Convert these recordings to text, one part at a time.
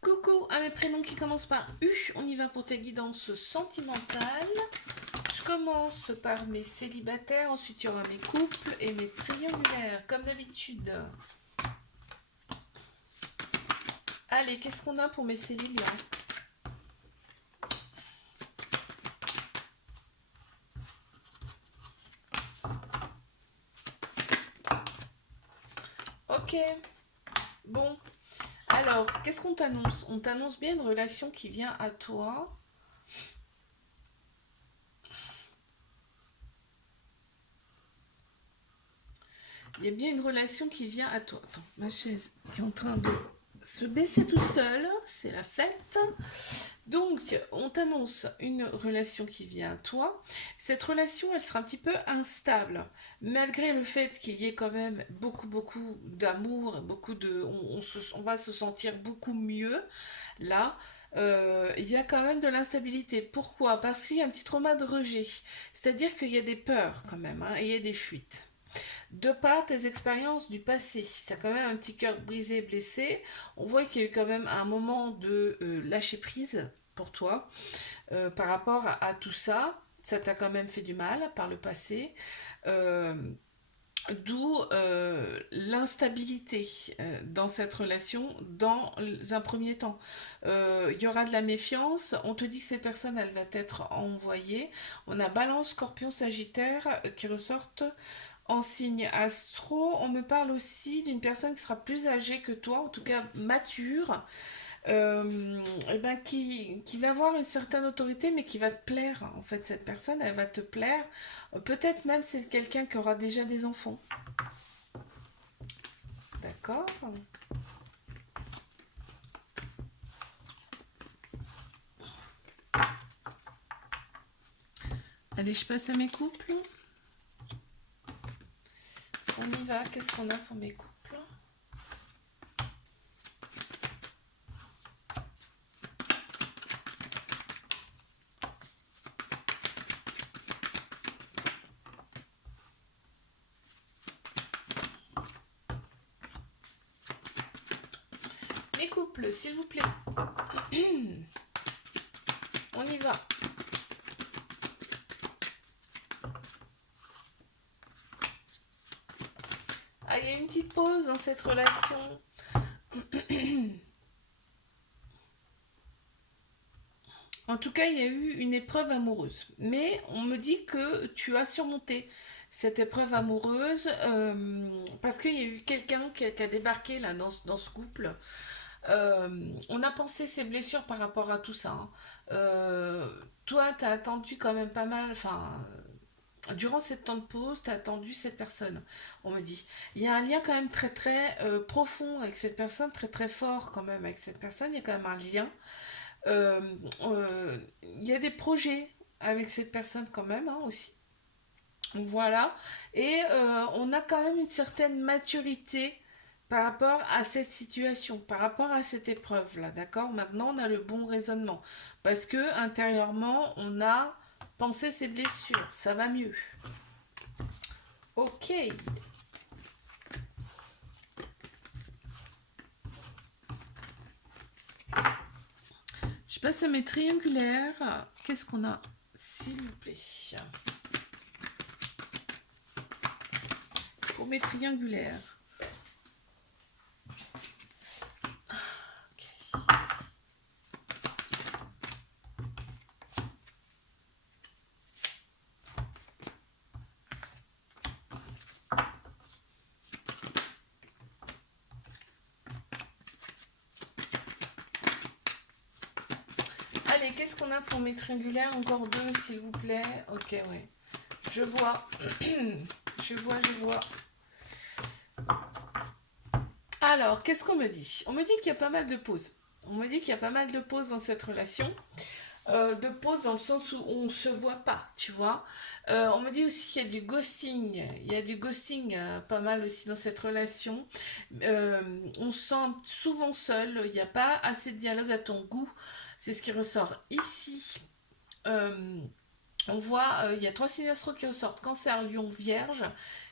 Coucou à mes prénoms qui commencent par U, on y va pour tes guidances sentimentales. Je commence par mes célibataires, ensuite il y aura mes couples et mes triangulaires, comme d'habitude. Allez, qu'est-ce qu'on a pour mes célibes là? Ok, bon. Alors, qu'est-ce qu'on t'annonce? On t'annonce bien une relation qui vient à toi. Il y a bien une relation qui vient à toi. Attends, ma chaise qui est en train de se baisser toute seule, c'est la fête. Donc, on t'annonce une relation qui vient à toi. Cette relation, elle sera un petit peu instable, malgré le fait qu'il y ait quand même beaucoup d'amour, on va se sentir beaucoup mieux. Là, il y a quand même de l'instabilité. Pourquoi? Parce qu'il y a un petit trauma de rejet. C'est-à-dire qu'il y a des peurs quand même, hein, et il y a des fuites. De par tes expériences du passé, tu as quand même un petit cœur brisé, blessé. On voit qu'il y a eu quand même un moment de lâcher prise pour toi par rapport à tout ça. Ça t'a quand même fait du mal par le passé. Euh, D'où l'instabilité dans cette relation dans un premier temps. Il y aura de la méfiance, on te dit que cette personne elle va être envoyée. On a Balance, Scorpion, Sagittaire qui ressortent en signe astro. On me parle aussi d'une personne qui sera plus âgée que toi, en tout cas mature, et ben qui va avoir une certaine autorité, mais qui va te plaire. En fait, cette personne, elle va te plaire. Peut-être même c'est quelqu'un qui aura déjà des enfants. D'accord. Allez, je passe à mes couples. On y va. Qu'est-ce qu'on a pour mes couples? Mes couples, s'il vous plaît. On y va. Ah, il y a une petite pause dans cette relation. En tout cas, il y a eu une épreuve amoureuse. Mais on me dit que tu as surmonté cette épreuve amoureuse parce qu'il y a eu quelqu'un qui a débarqué là dans ce couple. On a pensé ses blessures par rapport à tout ça, hein. Toi, tu as attendu quand même pas mal. Enfin, durant cette temps de pause, tu as attendu cette personne, on me dit. Il y a un lien quand même très profond avec cette personne, très fort quand même avec cette personne. Il y a quand même un lien. Euh, il y a des projets avec cette personne quand même, hein, aussi. Voilà. Et on a quand même une certaine maturité par rapport à cette situation, par rapport à cette épreuve-là, d'accord? Maintenant, on a le bon raisonnement. Parce que intérieurement, on a pensé ses blessures. Ça va mieux. Ok. Je passe à mes triangulaires. Qu'est-ce qu'on a, s'il vous plaît? Pour mes triangulaires. Ok. Allez, qu'est-ce qu'on a pour mes triangulaires? Encore deux, s'il vous plaît. Ok, ouais. Je vois. Je vois. Alors, qu'est-ce qu'on me dit? On me dit qu'il y a pas mal de pauses. On me dit qu'il y a pas mal de pauses dans cette relation. De pauses dans le sens où on se voit pas, tu vois. On me dit aussi qu'il y a du ghosting. Il y a du ghosting pas mal aussi dans cette relation. On se sent souvent seul. Il n'y a pas assez de dialogue à ton goût. C'est ce qui ressort ici. Euh, on voit, il y a trois signes astro qui ressortent, Cancer, Lion, Vierge,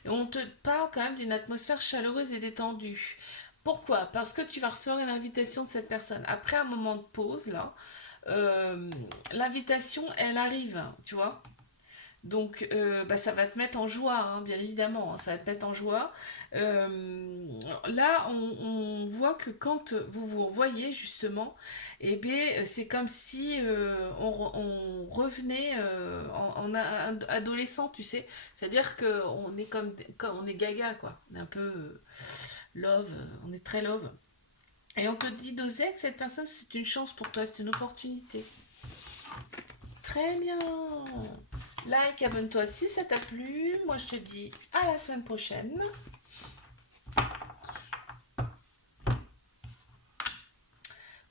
et on te parle quand même d'une atmosphère chaleureuse et détendue. Pourquoi? Parce que tu vas recevoir une invitation de cette personne. Après un moment de pause, là, l'invitation, elle arrive, tu vois. Donc, bah, ça va te mettre en joie, hein, bien évidemment, hein, ça va te mettre en joie. Là, on voit que quand vous vous revoyez, justement, eh bien, c'est comme si on revenait adolescent, tu sais. C'est-à-dire qu'on est comme on est gaga, quoi. On est un peu love, on est très love. Et on te dit d'oser que cette personne, c'est une chance pour toi, c'est une opportunité. Très bien. Like, abonne-toi si ça t'a plu. Moi, je te dis à la semaine prochaine.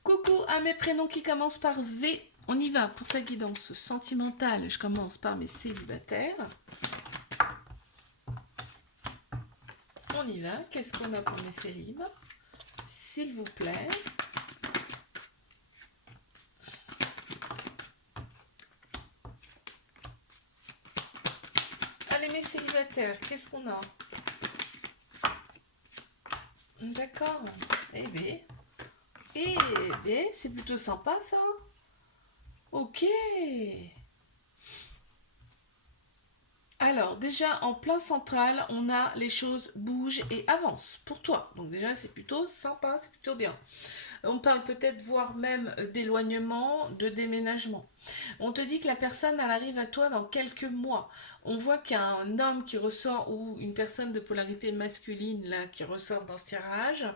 Coucou à mes prénoms qui commencent par V. On y va pour ta guidance sentimentale. Je commence par mes célibataires. On y va. Qu'est-ce qu'on a pour mes célibes? S'il vous plaît. Allez, mes célibataires, qu'est-ce qu'on a? D'accord. Eh bien. Eh bien, c'est plutôt sympa ça. Ok. Alors, déjà, en plein central, on a les choses bougent et avancent pour toi. Donc déjà, c'est plutôt sympa, c'est plutôt bien. On parle peut-être voire même d'éloignement, de déménagement. On te dit que la personne, elle arrive à toi dans quelques mois. On voit qu'il y a un homme qui ressort ou une personne de polarité masculine là qui ressort dans ce tirage.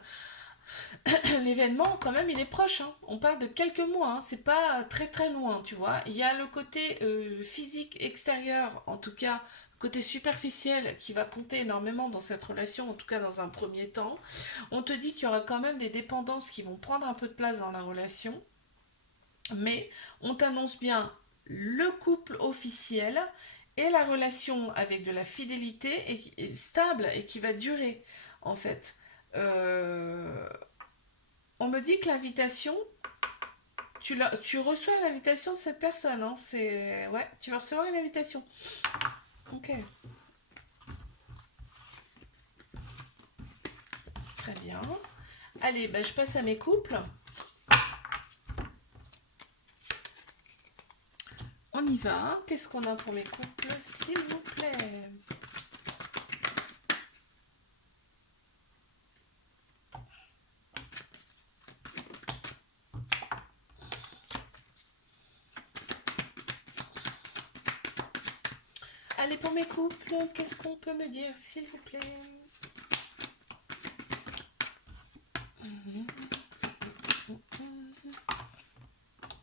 L'événement, quand même, il est proche, hein. On parle de quelques mois, hein. C'est pas très très loin, tu vois. Il y a le côté physique extérieur, en tout cas, côté superficiel, qui va compter énormément dans cette relation, en tout cas dans un premier temps. On te dit qu'il y aura quand même des dépendances qui vont prendre un peu de place dans la relation, mais on t'annonce bien le couple officiel et la relation avec de la fidélité est stable et qui va durer, en fait. Euh, on me dit que l'invitation, tu reçois l'invitation de cette personne, hein, ouais, tu vas recevoir une invitation. Ok, très bien. Allez, ben, je passe à mes couples. On y va. Qu'est-ce qu'on a pour mes couples, s'il vous plaît? Allez, pour mes couples, qu'est-ce qu'on peut me dire, s'il vous plaît?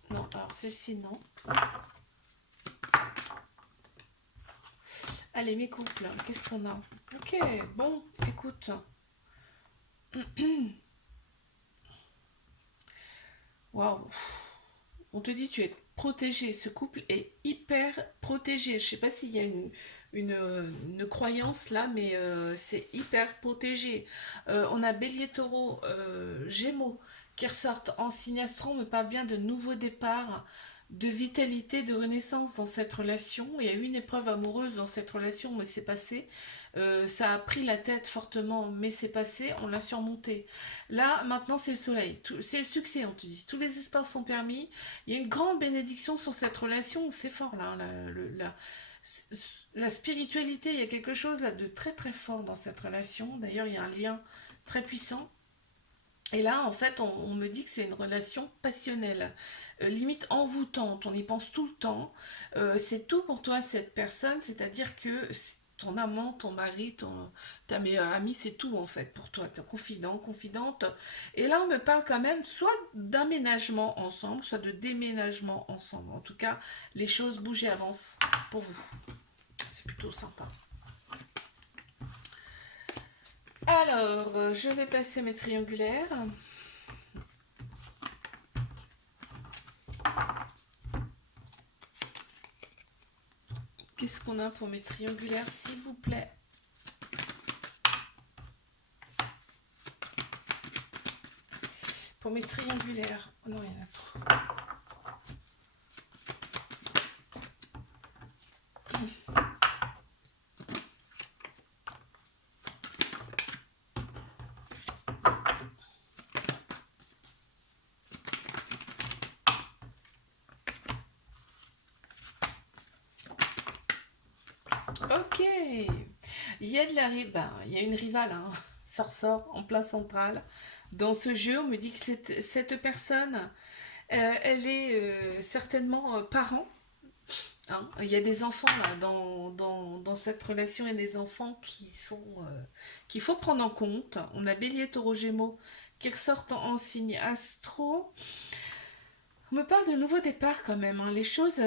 Non, alors celle-ci, non. Allez, mes couples, qu'est-ce qu'on a? Ok, bon, écoute. Waouh. On te dit tu es protégé. Ce couple est hyper protégé. Je sais pas s'il y a une croyance là, mais c'est hyper protégé. On a Bélier, Taureau, Gémeaux qui ressortent en signe astro. On me parle bien de nouveaux départs, de vitalité, de renaissance dans cette relation. Il y a eu une épreuve amoureuse dans cette relation, mais c'est passé. Ça a pris la tête fortement, mais c'est passé. On l'a surmonté. Là, maintenant, c'est le soleil. C'est le succès, on te dit. Tous les espoirs sont permis. Il y a une grande bénédiction sur cette relation. C'est fort, là. La spiritualité, il y a quelque chose là de très très fort dans cette relation. D'ailleurs, il y a un lien très puissant. Et là, en fait, on me dit que c'est une relation passionnelle, limite envoûtante. On y pense tout le temps. C'est tout pour toi, cette personne. C'est-à-dire que ton amant, ton mari, ta meilleure amie, c'est tout en fait pour toi. Ton confident, confidente. Et là, on me parle quand même soit d'aménagement ensemble, soit de déménagement ensemble. En tout cas, les choses bougent et avancent pour vous. C'est plutôt sympa. Alors, je vais passer mes triangulaires. Qu'est-ce qu'on a pour mes triangulaires, s'il vous plaît? Pour mes triangulaires. Oh non, il y en a trop. Ok. Il y a de la ben, il y a une rivale, hein. Ça ressort en plein central. Dans ce jeu, on me dit que cette personne, elle est certainement parent. Hein. Il y a des enfants là, dans cette relation, il y a des enfants qui sont qu'il faut prendre en compte. On a Bélier, Taureau, Gémeaux qui ressortent en signe astro. On me parle de nouveau départ quand même. Hein. Les choses,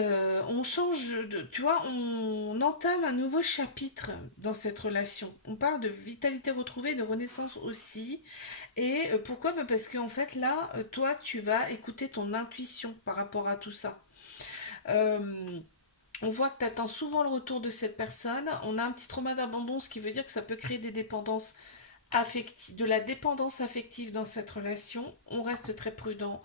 on change, tu vois, on entame un nouveau chapitre dans cette relation. On parle de vitalité retrouvée, de renaissance aussi. Et pourquoi? Bah, parce qu'en fait là, toi, tu vas écouter ton intuition par rapport à tout ça. Euh, on voit que tu attends souvent le retour de cette personne. On a un petit trauma d'abandon, ce qui veut dire que ça peut créer des dépendances affective, de la dépendance affective dans cette relation. On reste très prudente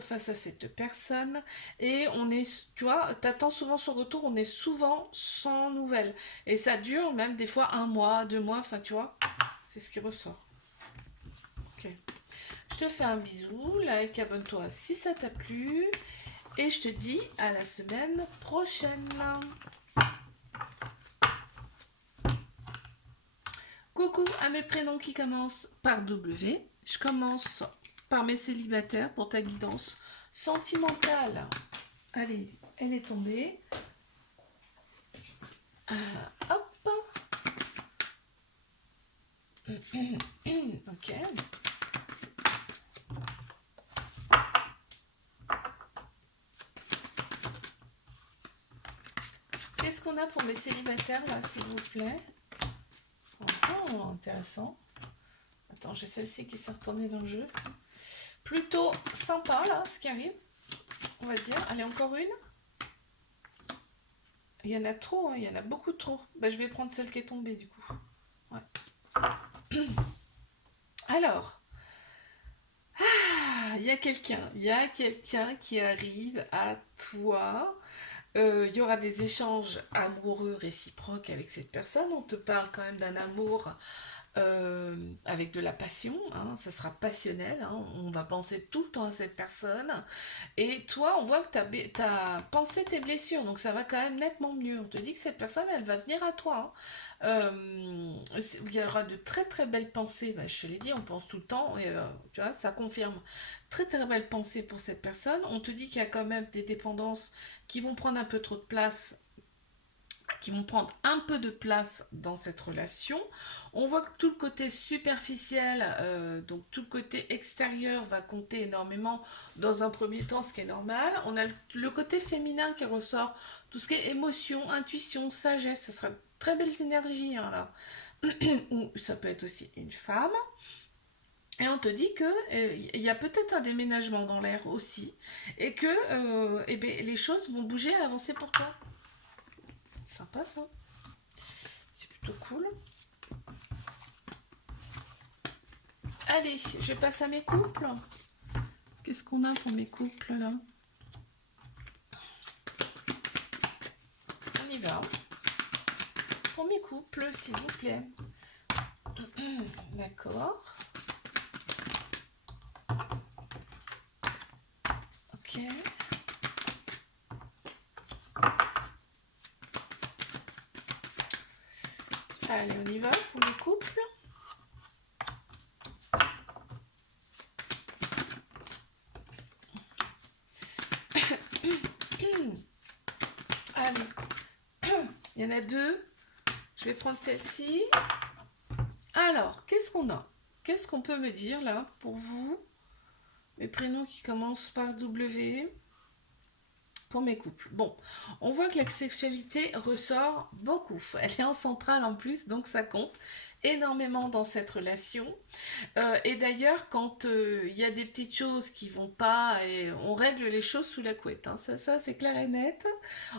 face à cette personne et on est, tu vois, t'attends souvent son retour, on est souvent sans nouvelles et ça dure même des fois un mois, 2 mois, enfin tu vois, c'est ce qui ressort. Ok. Je te fais un bisou, like, abonne-toi si ça t'a plu et je te dis à la semaine prochaine. Coucou à mes prénoms qui commencent par W. Je commence par mes célibataires pour ta guidance sentimentale. Allez, elle est tombée. Hop. Ok. Qu'est-ce qu'on a pour mes célibataires là, s'il vous plaît? Oh, intéressant. Attends, j'ai celle-ci qui s'est retournée dans le jeu. Plutôt sympa là, ce qui arrive. On va dire. Allez, encore une. Il y en a trop, hein, il y en a beaucoup trop. Bah, je vais prendre celle qui est tombée du coup. Ouais. Alors, il y a quelqu'un qui arrive à toi. Il y aura des échanges amoureux réciproques avec cette personne. On te parle quand même d'un amour avec de la passion, hein, ça sera passionnel, hein, on va penser tout le temps à cette personne. Et toi, on voit que tu as pensé tes blessures, donc ça va quand même nettement mieux. On te dit que cette personne, elle va venir à toi. Hein. Il y aura de très très belles pensées, bah, je te l'ai dit, on pense tout le temps, et tu vois, ça confirme. Très très belles pensées pour cette personne. On te dit qu'il y a quand même des dépendances qui vont prendre un peu trop de place qui vont prendre un peu de place dans cette relation. On voit que tout le côté superficiel, donc tout le côté extérieur va compter énormément dans un premier temps, ce qui est normal. On a le côté féminin qui ressort, tout ce qui est émotion, intuition, sagesse, ce sera de très belles énergies hein, là. Ou ça peut être aussi une femme. Et on te dit que il y a peut-être un déménagement dans l'air aussi, et que eh ben, les choses vont bouger et avancer pour toi. Sympa ça. C'est plutôt cool. Allez, je passe à mes couples. Qu'est-ce qu'on a pour mes couples là? On y va. Pour mes couples, s'il vous plaît. D'accord. Ok. Allez, on y va pour les couples. Allez, il y en a deux. Je vais prendre celle-ci. Alors, qu'est-ce qu'on a? Qu'est-ce qu'on peut me dire là pour vous? Mes prénoms qui commencent par W. Pour mes couples. Bon, on voit que la sexualité ressort beaucoup. Elle est en centrale en plus, donc ça compte énormément dans cette relation. Et d'ailleurs, quand il y a des petites choses qui vont pas, et on règle les choses sous la couette. Hein. Ça c'est clair et net.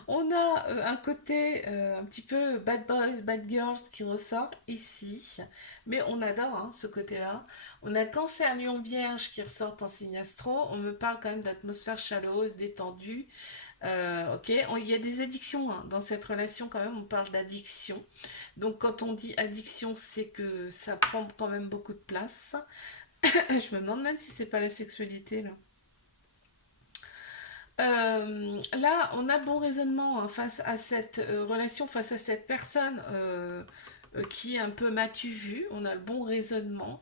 On a un côté un petit peu bad boys, bad girls qui ressort ici. Mais on adore hein, ce côté-là. On a Cancer, Lion, Vierge qui ressortent en signe astro. On me parle quand même d'atmosphère chaleureuse, détendue. Ok, il y a des addictions hein. Dans cette relation quand même, on parle d'addiction. Donc quand on dit addiction, c'est que ça prend quand même beaucoup de place. Je me demande même si c'est pas la sexualité là. Là, on a bon raisonnement hein, face à cette relation, face à cette personne qui est un peu m'as-tu vu, on a le bon raisonnement.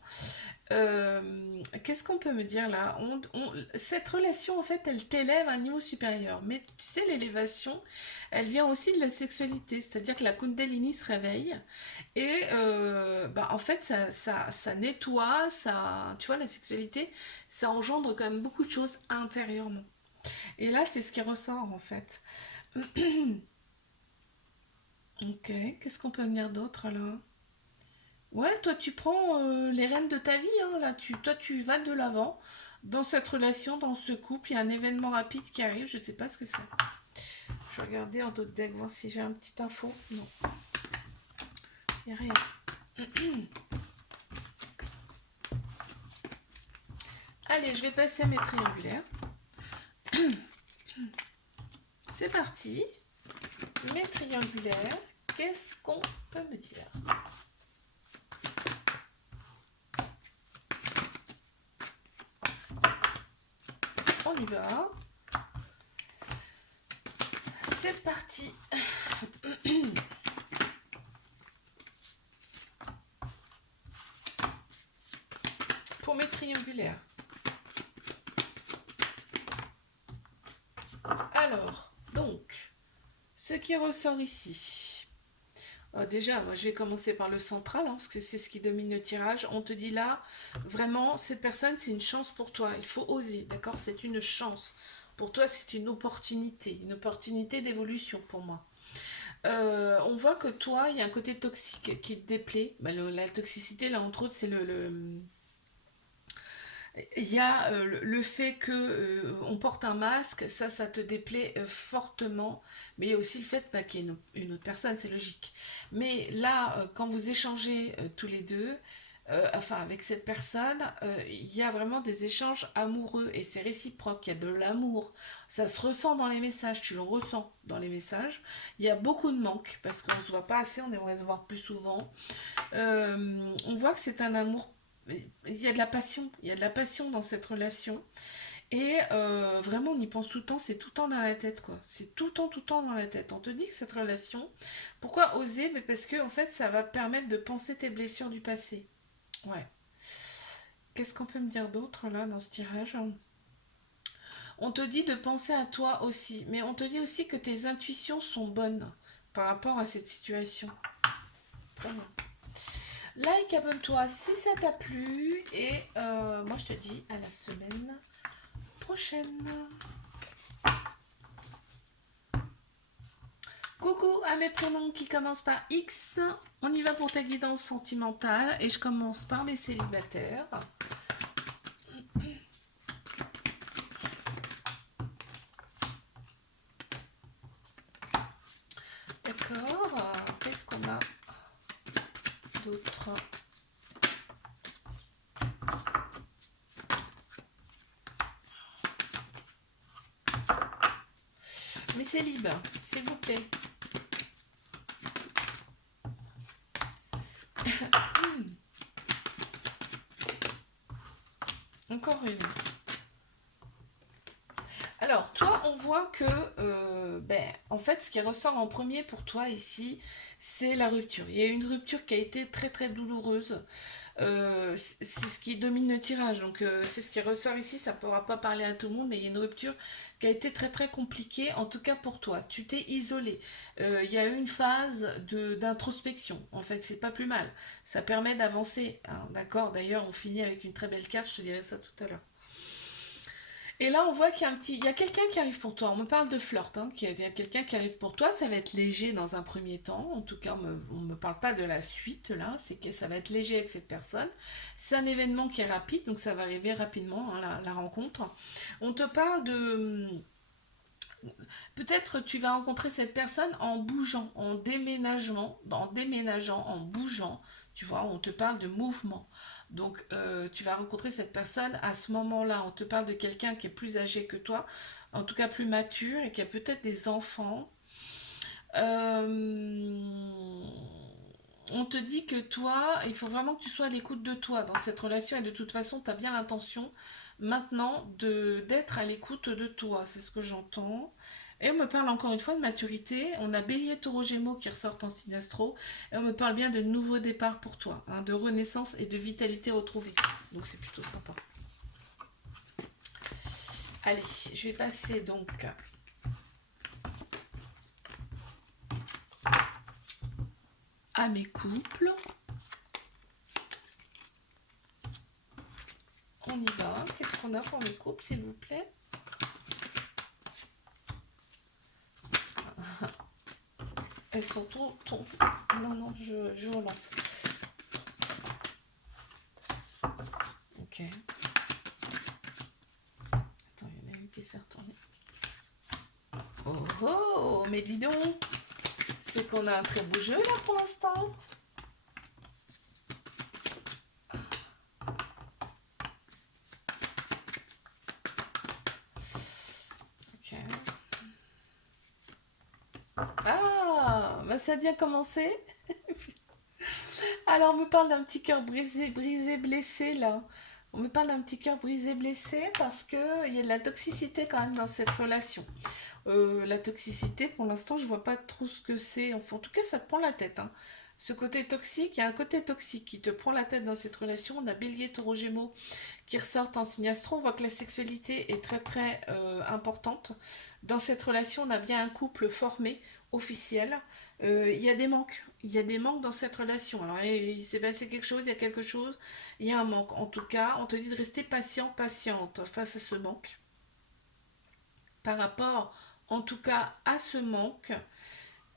Qu'est-ce qu'on peut me dire là? Cette relation, en fait, elle t'élève à un niveau supérieur. Mais tu sais, l'élévation, elle vient aussi de la sexualité. C'est-à-dire que la Kundalini se réveille. Et bah, en fait, ça nettoie, ça, tu vois, la sexualité, ça engendre quand même beaucoup de choses intérieurement. Et là, c'est ce qui ressort, en fait. Ok, qu'est-ce qu'on peut me dire d'autre là? Ouais, toi tu prends les rênes de ta vie, hein, là, toi tu vas de l'avant dans cette relation, dans ce couple, il y a un événement rapide qui arrive, je sais pas ce que c'est. Je vais regarder en d'autres decks, voir si j'ai un petit info. Non, il n'y a rien. Allez, je vais passer à mes triangulaires. C'est parti. Mes triangulaires, qu'est-ce qu'on peut me dire? On y va. C'est parti. Pour mes triangulaires. Alors, donc, ce qui ressort ici. Déjà, moi je vais commencer par le central, hein, parce que c'est ce qui domine le tirage. On te dit là, vraiment, cette personne, c'est une chance pour toi. Il faut oser, d'accord? C'est une chance. Pour toi, c'est une opportunité d'évolution pour moi. On voit que toi, il y a un côté toxique qui te déplaît. Bah, la toxicité, là, entre autres, c'est il y a le fait que on porte un masque, ça te déplaît fortement, mais il y a aussi le fait bah, qu'il y ait une autre personne, c'est logique. Mais là, quand vous échangez tous les deux, enfin avec cette personne, il y a vraiment des échanges amoureux et c'est réciproque, il y a de l'amour. Ça se ressent dans les messages, tu le ressens dans les messages. Il y a beaucoup de manque parce qu'on se voit pas assez, on aimerait se voir plus souvent. On voit que c'est un amour. Il y a de la passion, il y a de la passion dans cette relation. Et vraiment, on y pense tout le temps, c'est tout le temps dans la tête, quoi. C'est tout le temps dans la tête. On te dit que cette relation, pourquoi oser? Mais parce que, en fait, ça va te permettre de penser tes blessures du passé. Ouais. Qu'est-ce qu'on peut me dire d'autre, là, dans ce tirage? On te dit de penser à toi aussi, mais on te dit aussi que tes intuitions sont bonnes par rapport à cette situation. Très bien. Like, abonne-toi si ça t'a plu. Et moi, je te dis à la semaine prochaine. Coucou à mes pronoms qui commencent par X. On y va pour ta guidance sentimentale. Et je commence par mes célibataires. D'accord. Qu'est-ce qu'on a d'autre? Mes célibes, s'il vous plaît. Encore une. Alors, toi, on voit que, en fait, ce qui ressort en premier pour toi ici, c'est la rupture. Il y a eu une rupture qui a été très très douloureuse. C'est ce qui domine le tirage. Donc c'est ce qui ressort ici. Ça ne pourra pas parler à tout le monde, mais il y a une rupture qui a été très très compliquée, en tout cas pour toi. Tu t'es isolé. Il y a eu une phase d'introspection. En fait, c'est pas plus mal. Ça permet d'avancer, hein, d'accord? D'ailleurs, on finit avec une très belle carte. Je te dirai ça tout à l'heure. Et là, on voit qu'il y a il y a quelqu'un qui arrive pour toi. On me parle de flirt, hein, il y a quelqu'un qui arrive pour toi. Ça va être léger dans un premier temps. En tout cas, on me parle pas de la suite là. C'est que ça va être léger avec cette personne. C'est un événement qui est rapide, donc ça va arriver rapidement, hein, la rencontre. On te parle de peut-être tu vas rencontrer cette personne en bougeant, en déménageant, en bougeant. Tu vois, on te parle de mouvement. Donc, tu vas rencontrer cette personne à ce moment-là. On te parle de quelqu'un qui est plus âgé que toi, en tout cas plus mature et qui a peut-être des enfants. Euh, on te dit que toi, il faut vraiment que tu sois à l'écoute de toi dans cette relation et de toute façon, tu as bien l'intention maintenant d'être à l'écoute de toi, c'est ce que j'entends. Et on me parle encore une fois de maturité. On a Bélier, Taureau, Gémeaux qui ressortent en signe astro. Et on me parle bien de nouveaux départs pour toi, hein, de renaissance et de vitalité retrouvée. Donc c'est plutôt sympa. Allez, je vais passer donc à mes couples. On y va. Qu'est-ce qu'on a pour mes couples, s'il vous plaît? Elles sont trop... Non, non, je relance. Ok. Attends, il y en a une qui s'est retournée. Oh oh, mais dis donc, c'est qu'on a un très beau jeu là pour l'instant. Ok. Ah, bah ça a bien commencé. Alors, on me parle d'un petit cœur brisé, blessé là. On me parle d'un petit cœur brisé, blessé parce que il y a de la toxicité quand même dans cette relation. La toxicité, pour l'instant, je vois pas trop ce que c'est. Enfin, en tout cas, ça te prend la tête, hein. Ce côté toxique, il y a un côté toxique qui te prend la tête dans cette relation. On a Bélier, Taureau, Gémeaux qui ressortent en signe astro. On voit que la sexualité est très très importante. Dans cette relation, on a bien un couple formé, officiel. Il y a des manques. Il y a des manques dans cette relation. Alors, il s'est passé quelque chose, il y a quelque chose, il y a un manque. En tout cas, on te dit de rester patient, patiente face à ce manque. Par rapport, en tout cas, à ce manque,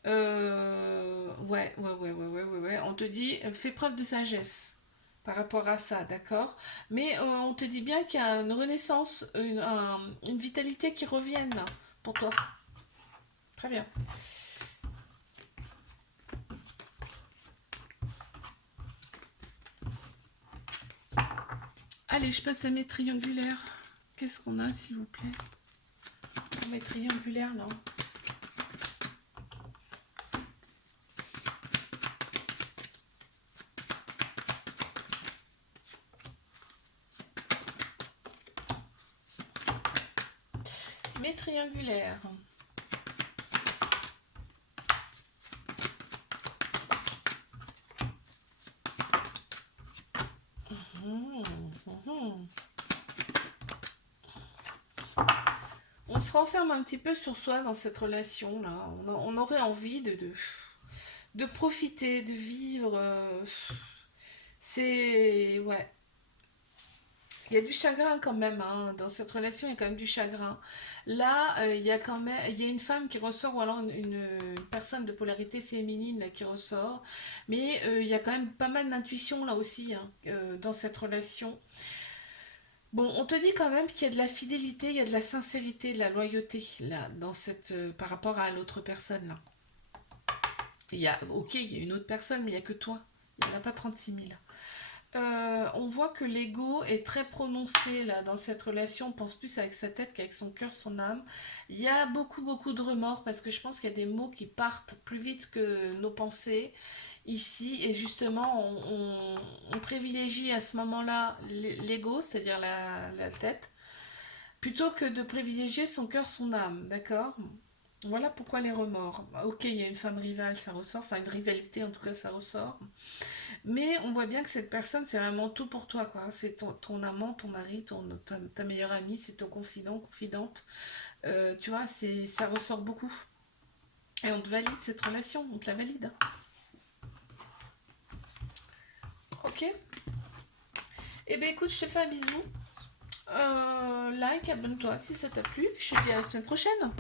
ouais. On te dit, fais preuve de sagesse par rapport à ça, d'accord? Mais on te dit bien qu'il y a une renaissance, une vitalité qui revienne pour toi. Très bien. Allez, je passe à mes triangulaires. Qu'est-ce qu'on a, s'il vous plaît? Mes triangulaires, là. Mes triangulaires. On se renferme un petit peu sur soi dans cette relation-là. On aurait envie de profiter, de vivre. C'est... Ouais. Il y a du chagrin quand même, hein. Dans cette relation, il y a quand même du chagrin. Là, il y a quand même, il y a une femme qui ressort, ou alors une personne de polarité féminine là, qui ressort. Mais il y a quand même pas mal d'intuition là aussi, hein, dans cette relation. Bon, on te dit quand même qu'il y a de la fidélité, il y a de la sincérité, de la loyauté là, dans cette, par rapport à l'autre personne là. Ok, il y a une autre personne, mais il n'y a que toi. Il n'y en a pas 36 000. On voit que l'ego est très prononcé là dans cette relation. On pense plus avec sa tête qu'avec son cœur, son âme. Il y a beaucoup de remords parce que je pense qu'il y a des mots qui partent plus vite que nos pensées ici. Et justement, on privilégie à ce moment-là l'ego, c'est-à-dire la tête, plutôt que de privilégier son cœur, son âme. D'accord? Voilà pourquoi les remords. Ok, il y a une femme rivale, ça ressort. Enfin, une rivalité, en tout cas, ça ressort. Mais on voit bien que cette personne, c'est vraiment tout pour toi, quoi. C'est ton amant, ton mari, ta meilleure amie, c'est ton confident, confidente. Tu vois, ça ressort beaucoup. Et on te valide cette relation, on te la valide. Ok. Eh bien, écoute, je te fais un bisou. Like, abonne-toi si ça t'a plu. Je te dis à la semaine prochaine.